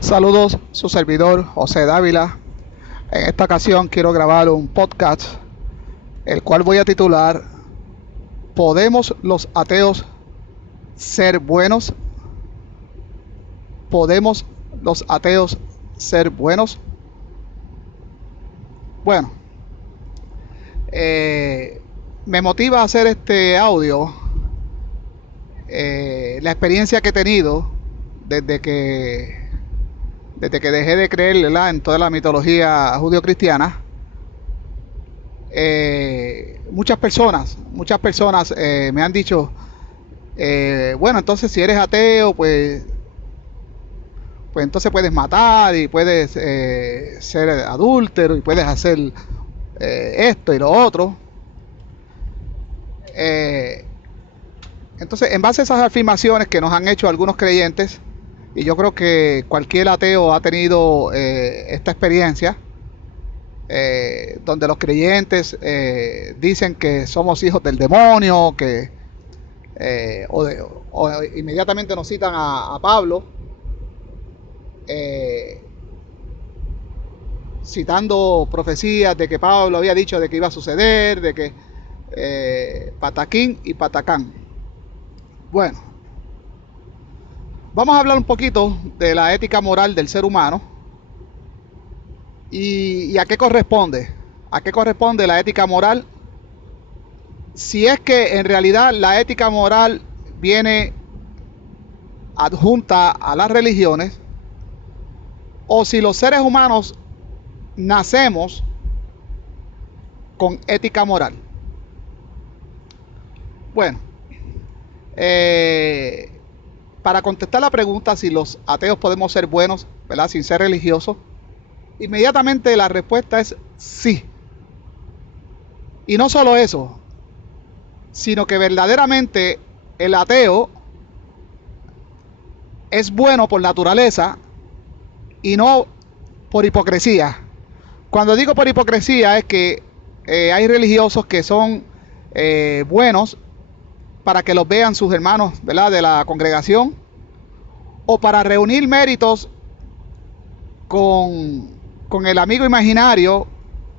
Saludos, su servidor José Dávila. En esta ocasión quiero grabar un podcast, el cual voy a titular ¿Podemos los ateos ser buenos? ¿Podemos los ateos ser buenos? Bueno, me motiva a hacer este audio la experiencia que he tenido desde que desde que dejé de creer, ¿verdad?, en toda la mitología judio-cristiana. Muchas personas me han dicho, bueno, entonces si eres ateo, pues entonces puedes matar y puedes ser adúltero y puedes hacer esto y lo otro. Eh, entonces, en base a esas afirmaciones que nos han hecho algunos creyentes, y yo creo que cualquier ateo ha tenido esta experiencia, donde los creyentes dicen que somos hijos del demonio, o inmediatamente nos citan a Pablo, eh, citando profecías de que Pablo había dicho de que iba a suceder, de que pataquín y patacán. Bueno, vamos a hablar un poquito de la ética moral del ser humano y a qué corresponde. ¿A qué corresponde la ética moral? Si es que en realidad la ética moral viene adjunta a las religiones, o si los seres humanos nacemos con ética moral. Bueno, para contestar la pregunta si los ateos podemos ser buenos, ¿verdad?, sin ser religiosos, inmediatamente la respuesta es sí. Y no solo eso, sino que verdaderamente el ateo es bueno por naturaleza y no por hipocresía. Cuando digo por hipocresía es que hay religiosos que son buenos para que los vean sus hermanos, ¿verdad?, de la congregación, o para reunir méritos con el amigo imaginario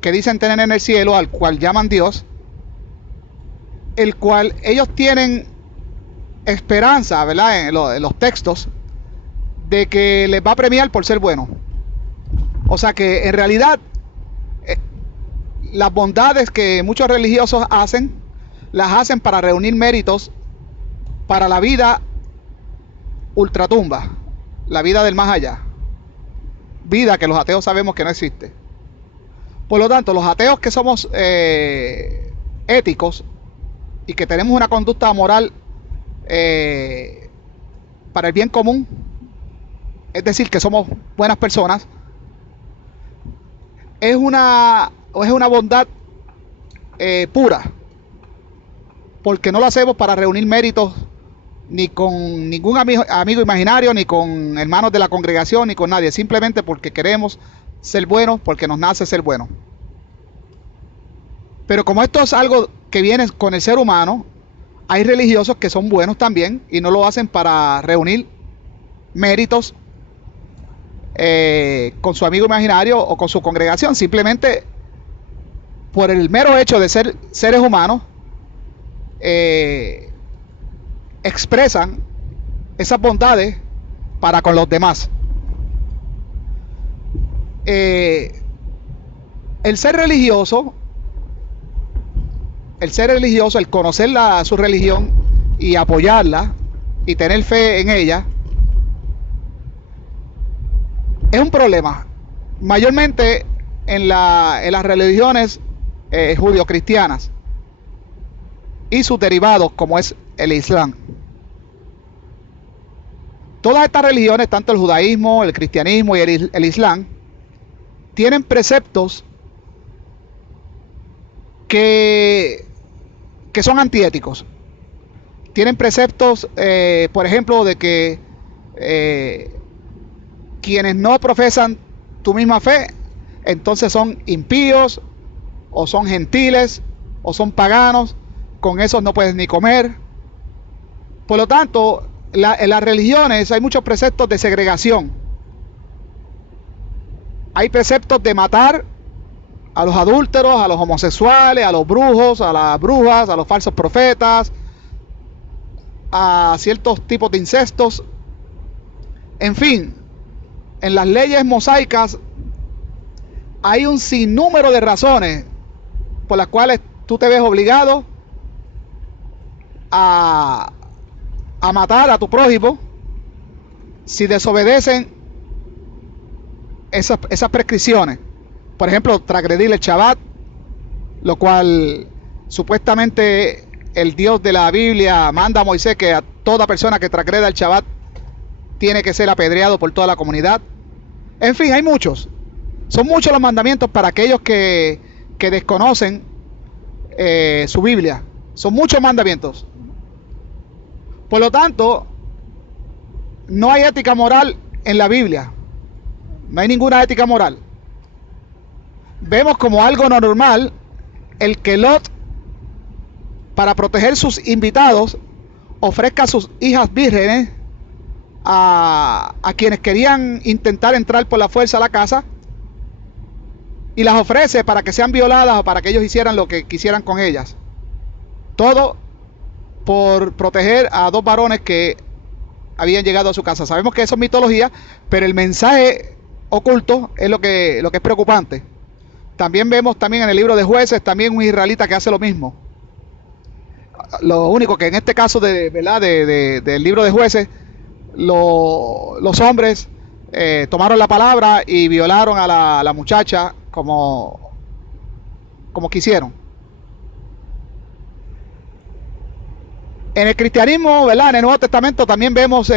que dicen tener en el cielo, al cual llaman Dios, el cual ellos tienen esperanza, ¿verdad?, en los textos, de que les va a premiar por ser buenos. O sea que en realidad las bondades que muchos religiosos hacen, las hacen para reunir méritos para la vida ultratumba, la vida del más allá, vida que los ateos sabemos que no existe. Por lo tanto, los ateos que somos éticos y que tenemos una conducta moral para el bien común, es decir, que somos buenas personas, es una bondad pura, porque no lo hacemos para reunir méritos ni con ningún amigo imaginario, ni con hermanos de la congregación, ni con nadie, simplemente porque queremos ser buenos, porque nos nace ser buenos. Pero como esto es algo que viene con el ser humano, hay religiosos que son buenos también y no lo hacen para reunir méritos con su amigo imaginario o con su congregación, simplemente por el mero hecho de ser seres humanos, expresan esas bondades para con los demás. Eh, el ser religioso, el conocer su religión y apoyarla y tener fe en ella, es un problema. Mayormente en las religiones judio-cristianas y sus derivados, como es el Islam. Todas estas religiones, tanto el judaísmo, el cristianismo y el Islam, tienen preceptos que son antiéticos. Tienen preceptos, por ejemplo, de que quienes no profesan tu misma fe, entonces son impíos, o son gentiles, o son paganos, con esos no puedes ni comer. Por lo tanto, en las religiones hay muchos preceptos de segregación, Hay preceptos de matar a los adúlteros, a los homosexuales, a los brujos, a las brujas, a los falsos profetas, a ciertos tipos de incestos. En fin, en las leyes mosaicas hay un sinnúmero de razones por las cuales tú te ves obligado a matar a tu prójimo si desobedecen esas prescripciones. Por ejemplo, transgredir el Shabbat, lo cual supuestamente el Dios de la Biblia manda a Moisés que a toda persona que transgreda el Shabbat tiene que ser apedreado por toda la comunidad. En fin, hay muchos. Son muchos los mandamientos para aquellos que desconocen su Biblia. Son muchos mandamientos. Por lo tanto, no hay ética moral en la Biblia. No hay ninguna ética moral. Vemos como algo normal el que Lot, para proteger sus invitados, ofrezca a sus hijas vírgenes a quienes querían intentar entrar por la fuerza a la casa, y las ofrece para que sean violadas o para que ellos hicieran lo que quisieran con ellas. Todo por proteger a dos varones que habían llegado a su casa. Sabemos que eso es mitología, pero el mensaje oculto es lo que es preocupante. También vemos también en el libro de Jueces también un israelita que hace lo mismo. Lo único que en este caso del libro de Jueces, los hombres tomaron la palabra y violaron a la muchacha como quisieron. En el cristianismo, ¿verdad?, en el Nuevo Testamento también vemos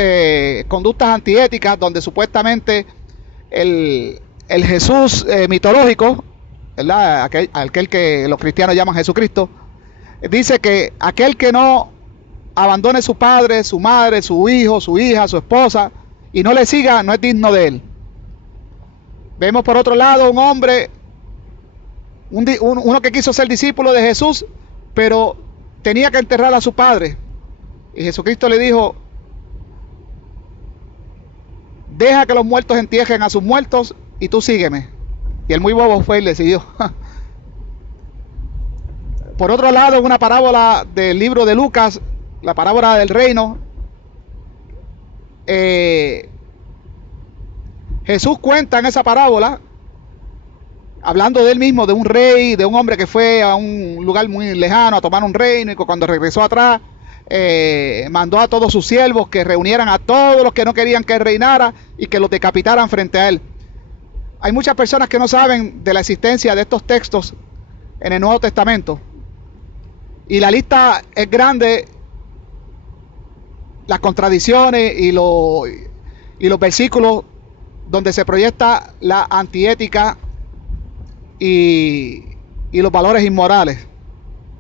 conductas antiéticas donde supuestamente el Jesús mitológico, ¿verdad?, aquel que los cristianos llaman Jesucristo, dice que aquel que no abandone su padre, su madre, su hijo, su hija, su esposa y no le siga, no es digno de él. Vemos por otro lado un hombre, uno que quiso ser discípulo de Jesús, pero tenía que enterrar a su padre. Y Jesucristo le dijo: deja que los muertos entierren a sus muertos y tú sígueme. Y el muy bobo fue y le siguió. Por otro lado, en una parábola del libro de Lucas, la parábola del reino, Jesús cuenta en esa parábola, hablando de él mismo, de un rey, de un hombre que fue a un lugar muy lejano a tomar un reino, y cuando regresó atrás, mandó a todos sus siervos que reunieran a todos los que no querían que él reinara y que los decapitaran frente a él. Hay muchas personas que no saben de la existencia de estos textos en el Nuevo Testamento, y la lista es grande, las contradicciones y los versículos donde se proyecta la antiética y los valores inmorales.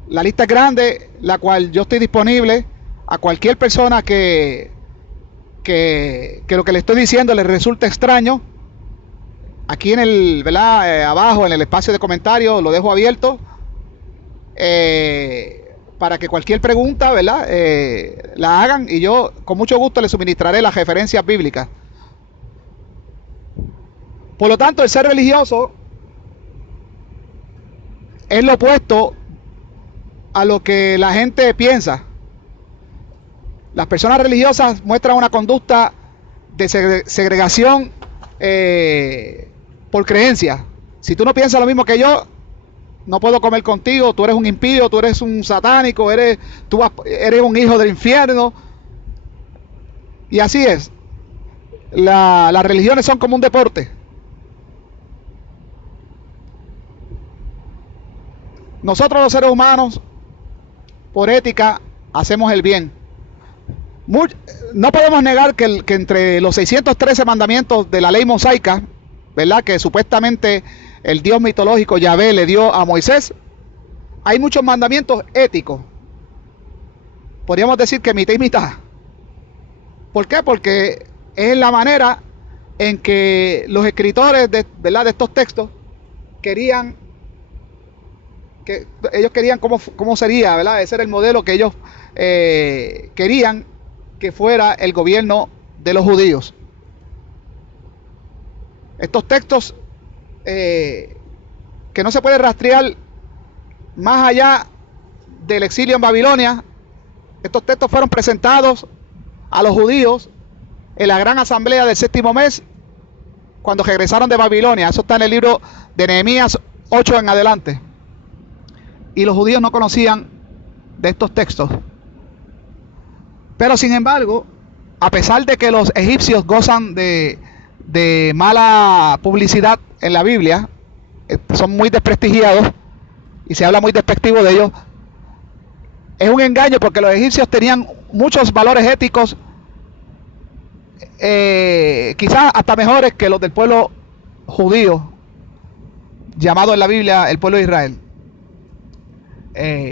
La lista es grande, la cual yo estoy disponible a cualquier persona que lo que le estoy diciendo le resulte extraño. Aquí en el, ¿verdad?, abajo en el espacio de comentarios lo dejo abierto para que cualquier pregunta, ¿verdad?, la hagan, y yo con mucho gusto les suministraré las referencias bíblicas. Por lo tanto, el ser religioso es lo opuesto a lo que la gente piensa. Las personas religiosas muestran una conducta de segregación por creencia. Si tú no piensas lo mismo que yo, no puedo comer contigo, tú eres un impío, tú eres un satánico, tú eres un hijo del infierno. Y así es. Las religiones son como un deporte. Nosotros los seres humanos, por ética, hacemos el bien. No podemos negar que entre los 613 mandamientos de la ley mosaica, ¿verdad?, que supuestamente el Dios mitológico Yahvé le dio a Moisés, hay muchos mandamientos éticos. Podríamos decir que mitad y mitad. ¿Por qué? Porque es la manera en que los escritores ¿verdad?, de estos textos querían cómo sería, ¿verdad? Ese era el modelo que ellos querían que fuera el gobierno de los judíos. Estos textos eh, que no se puede rastrear más allá del exilio en Babilonia. Estos textos fueron presentados a los judíos en la gran asamblea del séptimo mes, cuando regresaron de Babilonia. Eso está en el libro de Nehemías 8 en adelante. Y los judíos no conocían de estos textos. Pero sin embargo, a pesar de que los egipcios gozan de mala publicidad en la Biblia, son muy desprestigiados y se habla muy despectivo de ellos, es un engaño, porque los egipcios tenían muchos valores éticos, quizás hasta mejores que los del pueblo judío, llamado en la Biblia el pueblo de Israel.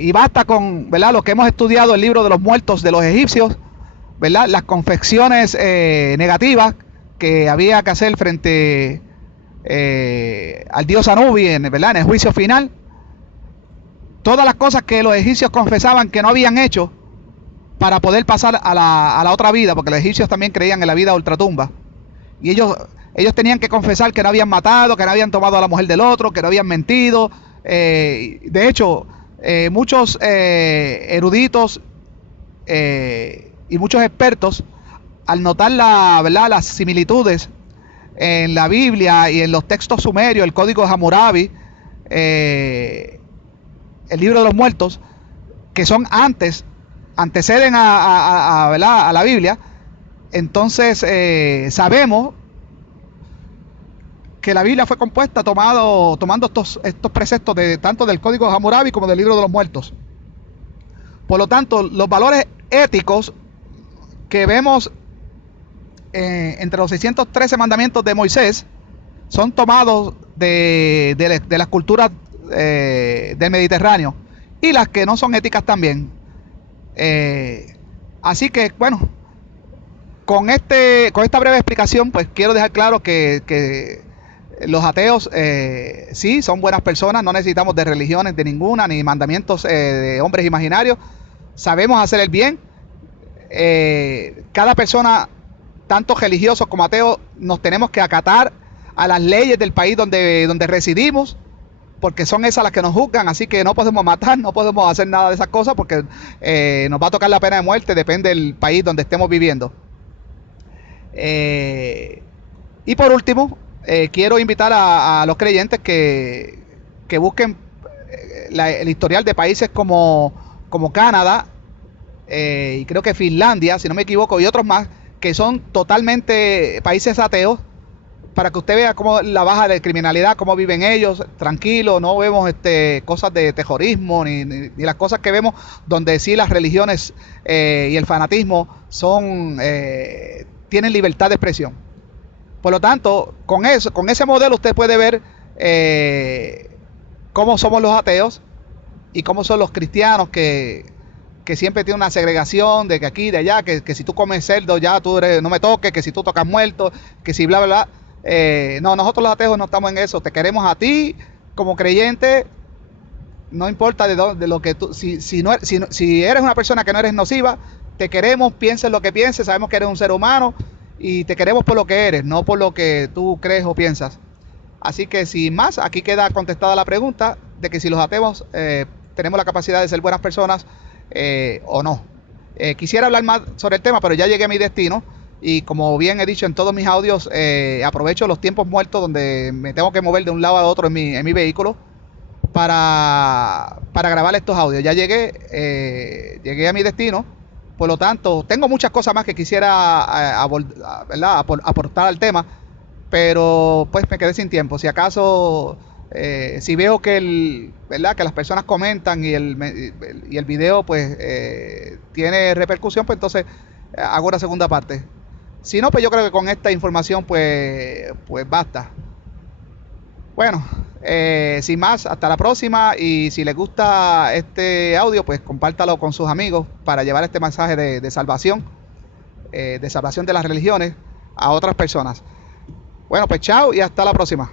Y basta con, ¿verdad?, los que hemos estudiado el libro de los muertos de los egipcios, ¿verdad?, las confecciones negativas que había que hacer frente al dios Anubis, ¿verdad?, en el juicio final. Todas las cosas que los egipcios confesaban que no habían hecho para poder pasar a la otra vida, porque los egipcios también creían en la vida ultratumba. Y ellos tenían que confesar que no habían matado, que no habían tomado a la mujer del otro, que no habían mentido. De hecho, muchos eruditos y muchos expertos, al notar ¿verdad?, las similitudes en la Biblia y en los textos sumerios, el código de Hammurabi, el libro de los muertos, que son anteceden ¿verdad?, a la Biblia. Entonces sabemos que la Biblia fue compuesta tomando estos preceptos tanto del código de Hammurabi como del libro de los muertos. Por lo tanto, los valores éticos que vemos entre los 613 mandamientos de Moisés son tomados de las culturas del Mediterráneo, y las que no son éticas también. Así que, bueno, con esta breve explicación, pues quiero dejar claro que los ateos sí son buenas personas. No necesitamos de religiones de ninguna, ni mandamientos de hombres imaginarios. Sabemos hacer el bien. Cada persona, tanto religiosos como ateos, nos tenemos que acatar a las leyes del país donde residimos, porque son esas las que nos juzgan. Así que no podemos matar, no podemos hacer nada de esas cosas, porque nos va a tocar la pena de muerte, depende del país donde estemos viviendo. Y por último, quiero invitar a los creyentes que busquen el historial de países como Canadá, y creo que Finlandia, si no me equivoco, y otros más, que son totalmente países ateos, para que usted vea cómo la baja de criminalidad, cómo viven ellos, tranquilos. No vemos cosas de terrorismo, ni las cosas que vemos donde sí las religiones y el fanatismo tienen libertad de expresión. Por lo tanto, con ese modelo usted puede ver cómo somos los ateos y cómo son los cristianos, que siempre tienen una segregación de que aquí, de allá, que si tú comes cerdo ya no me toques, que si tú tocas muerto, que si bla, bla, bla. No, nosotros los ateos no estamos en eso. Te queremos a ti como creyente, no importa de lo que tú, si eres una persona que no eres nociva, te queremos, pienses lo que pienses, sabemos que eres un ser humano y te queremos por lo que eres, no por lo que tú crees o piensas. Así que sin más, aquí queda contestada la pregunta de que si los ateos tenemos la capacidad de ser buenas personas o no. Quisiera hablar más sobre el tema, pero ya llegué a mi destino. Y como bien he dicho en todos mis audios, aprovecho los tiempos muertos donde me tengo que mover de un lado a otro en mi vehículo para grabar estos audios. Ya llegué a mi destino. Por lo tanto, tengo muchas cosas más que quisiera ¿verdad?, aportar al tema, pero pues me quedé sin tiempo. Si acaso, si veo ¿verdad?, que las personas comentan y el video pues tiene repercusión, pues entonces hago una segunda parte. Si no, pues yo creo que con esta información pues basta. Bueno, sin más, hasta la próxima. Y si les gusta este audio, pues compártalo con sus amigos para llevar este mensaje de salvación de las religiones a otras personas. Bueno, pues chao y hasta la próxima.